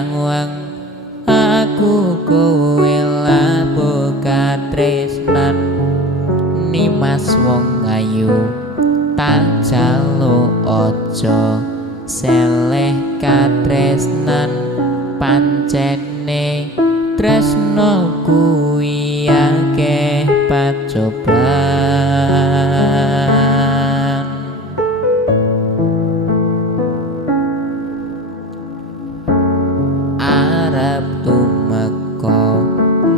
nyawang aku kowe labuh katresnan nimas wong ayu tak jaluk aja seleh katresnan pancene tresno kuwi akeh pacoban arep tumeka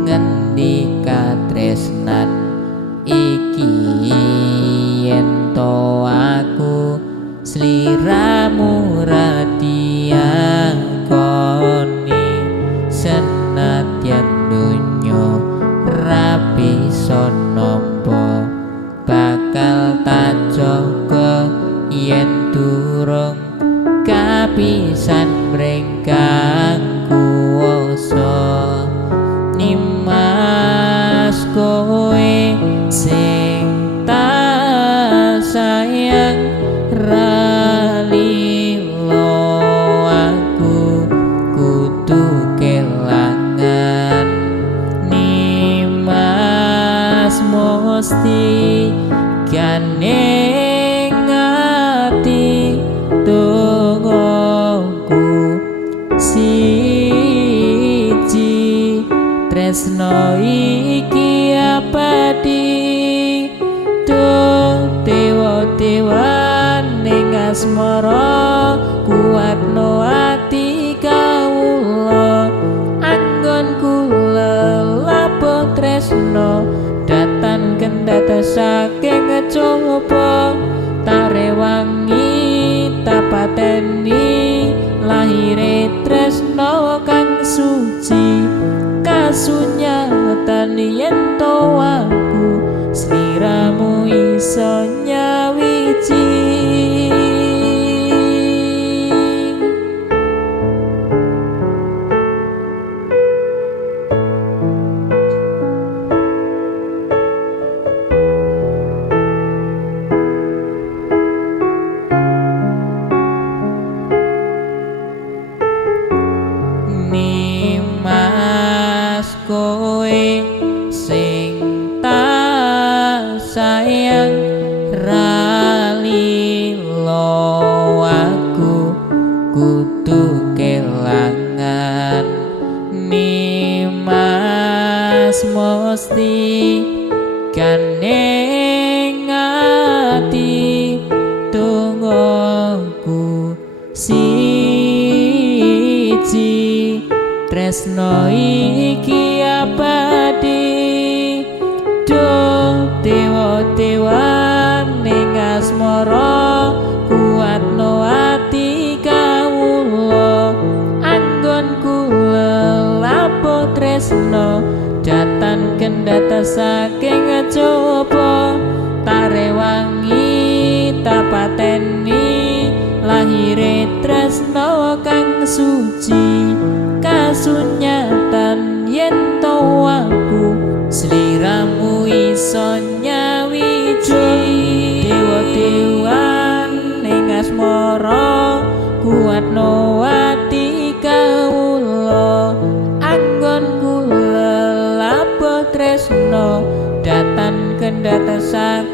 ngendi katresnan iki yen to aku sliramu radiakoni senadyan donya ra bisa nampa bakal tak jaga yen durung kapisan mrengkang kuwasa nimas kowe sing tak sayang ralilo aku kudu kelangan nimas mesti gane ngati dongoku siji tresno iki abadi dong dewa-dewa ning asmara kuatno ati kawula anggon kula labuh tresno datan kendhat saking coba tarewangi tapateni lahire tresno kang suci kasunyatan yen to aku sliramu iso nyawiji nimas kowe sing tak sayang ralilo aku kudu kelangan nimas mesti gane ngati dongoku siji tresno iki abadi dong dewa-dewa ning asmara kuatno ati kawula anggon kula labuh tresno datan kendhat saking coba tarewangi tapateni lahire tresno kang suci kasunyatan yen to aku sliramu iso nyawiji dewa-dewa ning asmara kuatno ati kawula anggon kula labuh tresno datan kendhat saking